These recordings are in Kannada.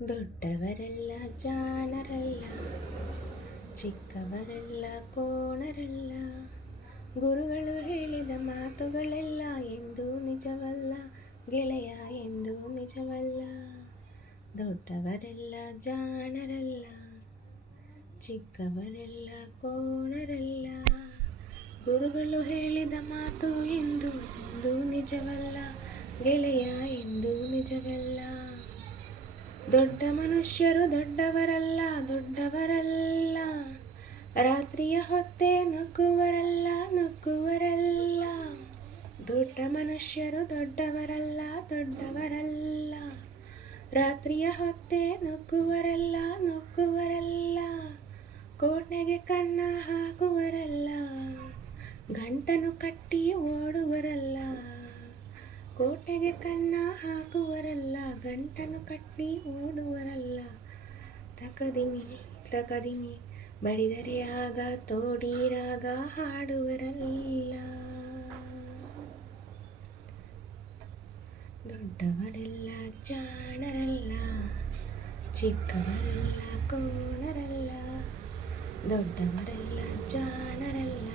ದೊಡ್ಡವರೆಲ್ಲ ಜಾಣರಲ್ಲ, ಚಿಕ್ಕವರೆಲ್ಲ ಕೋಣರಲ್ಲ. ಗುರುಗಳು ಹೇಳಿದ ಮಾತುಗಳೆಲ್ಲ ಎಂದೂ ನಿಜವಲ್ಲ ಗೆಳೆಯ, ಎಂದೂ ನಿಜವಲ್ಲ. ದೊಡ್ಡವರೆಲ್ಲ ಜಾಣರಲ್ಲ, ಚಿಕ್ಕವರೆಲ್ಲ ಕೋಣರಲ್ಲ. ಗುರುಗಳು ಹೇಳಿದ ಮಾತು ಎಂದೂ ನಿಜವಲ್ಲ ಗೆಳೆಯ, ಎಂದೂ ನಿಜವಲ್ಲ. ದೊಡ್ಡ ಮನುಷ್ಯರು ದೊಡ್ಡವರಲ್ಲ, ದೊಡ್ಡವರಲ್ಲ. ರಾತ್ರಿಯ ಹೊತ್ತೆ ನುಗ್ಗುವರಲ್ಲ, ನುಗ್ಗುವರಲ್ಲ. ದೊಡ್ಡ ಮನುಷ್ಯರು ದೊಡ್ಡವರಲ್ಲ, ದೊಡ್ಡವರಲ್ಲ. ರಾತ್ರಿಯ ಹೊತ್ತೆ ನುಗ್ಗುವರಲ್ಲ, ನುಗ್ಗುವರಲ್ಲ. ಕೋಟೆಗೆ ಕನ್ನ ಹಾಕುವರಲ್ಲ, ಗಂಟನು ಕಟ್ಟಿ ಓಡುವರಲ್ಲ. ಕೋಟೆಗೆ ಕನ್ನ ಹಾಕುವರಲ್ಲ, ಗಂಟನು ಕಟ್ಟಿ ಓಡುವರಲ್ಲ. ತಕದಿಮಿ ತಕದಿಮಿ ಬಡಿದರೆ ಆಗ ತೋಡಿರಾಗ ಹಾಡುವರಲ್ಲ. ದೊಡ್ಡವರೆಲ್ಲ ಜಾಣರಲ್ಲ, ಚಿಕ್ಕವರೆಲ್ಲ ಕೋಣರಲ್ಲ. ದೊಡ್ಡವರೆಲ್ಲ ಜಾಣರಲ್ಲ,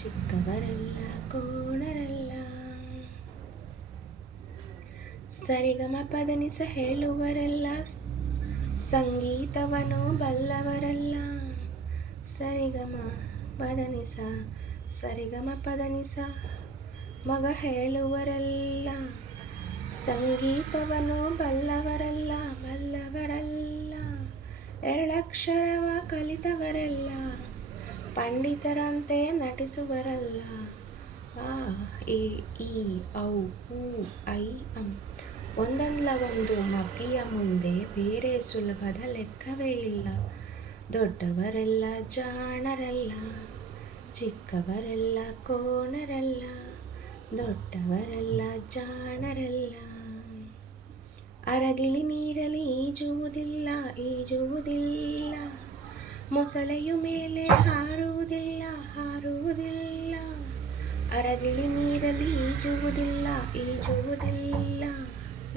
ಚಿಕ್ಕವರೆಲ್ಲ ಕೋಣರಲ್ಲ. ಸರಿಗಮ ಪದನಿಸ ಹೇಳುವರೆಲ್ಲ ಸಂಗೀತವನ್ನು ಬಲ್ಲವರಲ್ಲ. ಸರಿಗಮ ಪದನಿಸ, ಸರಿಗಮ ಪದನಿಸ ಮಗ ಹೇಳುವರೆಲ್ಲ ಸಂಗೀತವನ್ನು ಬಲ್ಲವರಲ್ಲ, ಬಲ್ಲವರಲ್ಲ. ಎರಡಕ್ಷರವ ಕಲಿತವರೆಲ್ಲ ಪಂಡಿತರಂತೆ ನಟಿಸುವರಲ್ಲ. ಆ ಎ ಈ ಔ ಊ ಐ ಅಂ ಒಂದಲ್ಲ ಒಂದು ಮಗ್ಗಿಯ ಮುಂದೆ ಬೇರೆ ಸುಲಭದ ಲೆಕ್ಕವೇ ಇಲ್ಲ. ದೊಡ್ಡವರೆಲ್ಲ ಜಾಣರಲ್ಲ, ಚಿಕ್ಕವರೆಲ್ಲ ಕೋಣರಲ್ಲ. ದೊಡ್ಡವರೆಲ್ಲ ಜಾಣರಲ್ಲ. ಅರಗಿಳಿ ನೀರಲಿ ಈಜುವುದಿಲ್ಲ, ಈಜುವುದಿಲ್ಲ. ಮೊಸಳೆಯು ಮೇಲೆ ಹಾರುವುದಿಲ್ಲ, ಹಾರುವುದಿಲ್ಲ. ಅರಗಿಳಿ ನೀರಲಿ ಈಜುವುದಿಲ್ಲ, ಈಜುವುದಿಲ್ಲ,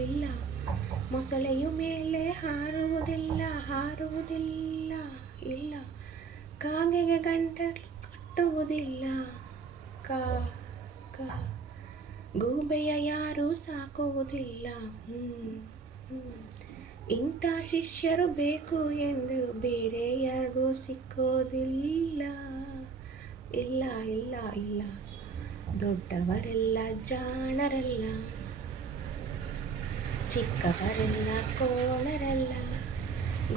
ಇಲ್ಲ. ಮೊಸಳೆಯು ಮೇಲೆ ಹಾರುವುದಿಲ್ಲ, ಹಾರುವುದಿಲ್ಲ, ಇಲ್ಲ. ಕಾಗೆಗೆ ಗಂಟಲು ಕಟ್ಟುವುದಿಲ್ಲ, ಕಾ ಕ. ಗೂಬೆಯ ಯಾರೂ ಸಾಕುವುದಿಲ್ಲ. ಇಂಥ ಶಿಷ್ಯರು ಬೇಕು ಎಂದರು ಬೇರೆ ಯಾರಿಗೂ ಸಿಕ್ಕೋದಿಲ್ಲ. ಇಲ್ಲ ಇಲ್ಲ ಇಲ್ಲ. ದೊಡ್ಡವರೆಲ್ಲ ಜಾಣರಲ್ಲ, ಚಿಕ್ಕವರೆಲ್ಲ ಕೋಣರಲ್ಲ.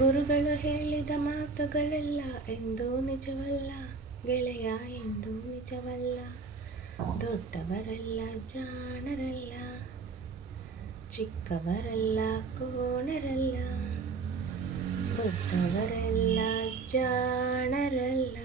ಗುರುಗಳು ಹೇಳಿದ ಮಾತುಗಳೆಲ್ಲ ಎಂದೂ ನಿಜವಲ್ಲ ಗೆಳೆಯ, ಎಂದೂ ನಿಜವಲ್ಲ. ದೊಡ್ಡವರೆಲ್ಲ ಜಾಣರಲ್ಲ, ಚಿಕ್ಕವರೆಲ್ಲ ಕೋಣರಲ್ಲ. ದೊಡ್ಡವರೆಲ್ಲ ಜಾಣರಲ್ಲ.